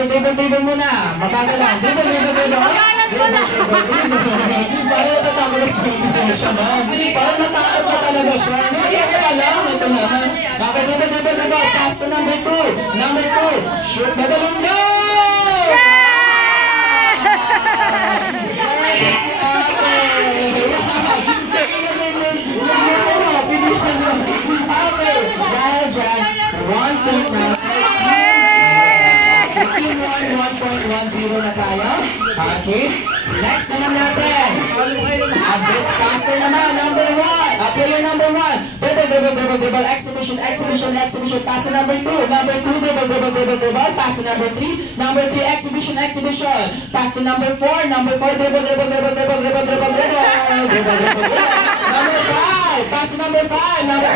Dribble muna. Mabagal lang. Dribble. Parang natakot sa siya, ma'am. Parang natakot na talaga siya. Hindi ka lang. Ito naman. Bakit dribble. Pass to number 2. Number 2. Shoot. Magaling na! Na tayo. Okay. Next naman natin. Faster naman. Number 1. Player number 1. Dribble. Exhibition. Pass to number 2. Number 2. Dribble. Pass to number 3. Number 3. Exhibition. Pass to number 4. Number 4. Dribble. Number 5. Pass to number 5. Number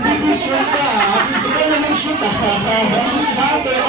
This is shoot. Ikaw naman shoot. Okay.